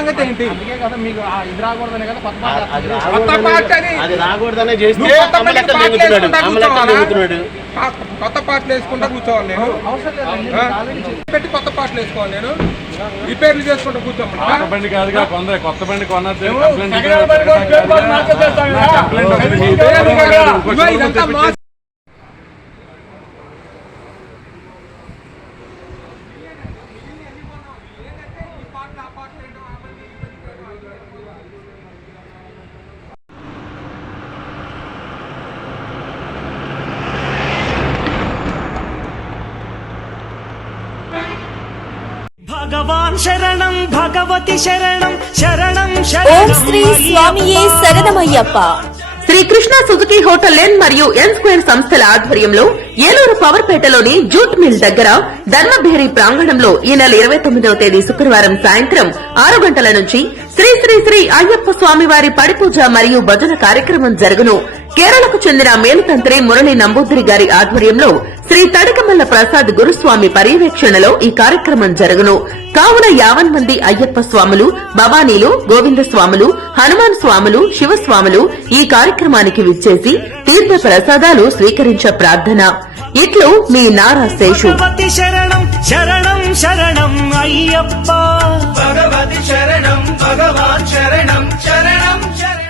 సంగతి ఏంటి కొత్త పాట అది వస్తుంది. కొత్త రాకూడదనే- పార్టీ అని నువ్వు కొత్త పార్టీలు వేసుకుంటా కూర్చోవాలా? దిగుతున్నాడు ఆ, కొత్త పాటలు వేసుకుంటా కూర్చోవాలి నేను ఆ? పెట్టి కొత్త పాటలు వేసుకోవాలి నేను రిపేర్లు చేసుకుంటూ కూర్చోమన్నా కొత్త బండి కాదుగా కొందరు కొత్త బండి కంప్లైంట్. కంప్లైంట్ వస్తుంది. ఇదిగో ఇదంతా మా భగవాన్ శరణం భగవతి శరణం శరణం ఓం శరణం శ్రీ స్వామియే శరణమయ్యప్ప Sri Krishna Suzuki hotel N మరియు ఎన్ స్క్వేర్ సంస్థల ఆధ్వర్యంలో ఏలూరు పవర్పేటలోని జూట్ మిల్ దగ్గర ధర్మభేరి ప్రాంగణంలో ఈ నెల ఇరవై తొమ్మిదవ తేదీ శుక్రవారం సాయంత్రం ఆరు గంటల నుంచి శ్రీ శ్రీ శ్రీ అయ్యప్ప స్వామివారి పడిపూజ మరియు భజన కార్యక్రమం జరుగును. కేరళకు చెందిన మేలుతంత్రి మురళి నంబూదిరి గారి ఆధ్వర్యంలో శ్రీ తడకమల్ల ప్రసాద్ గురుస్వామి పర్యవేక్షణలో ఈ కార్యక్రమం జరుగును. కావున యావన్ మంది అయ్యప్ప స్వాములు భవానీలు గోవింద స్వాములు హనుమాన్ స్వాములు శివస్వాములు ఈ కార్యక్రమానికి విచ్చేసి తీర్థ ప్రసాదాలు స్వీకరించ ప్రార్థన. ఇట్లు మీ నారా శేషు. భగవతి శరణం శరణం శరణం అయ్యప్ప. భగవతి శరణం భగవాన్ శరణం.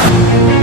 Thank you.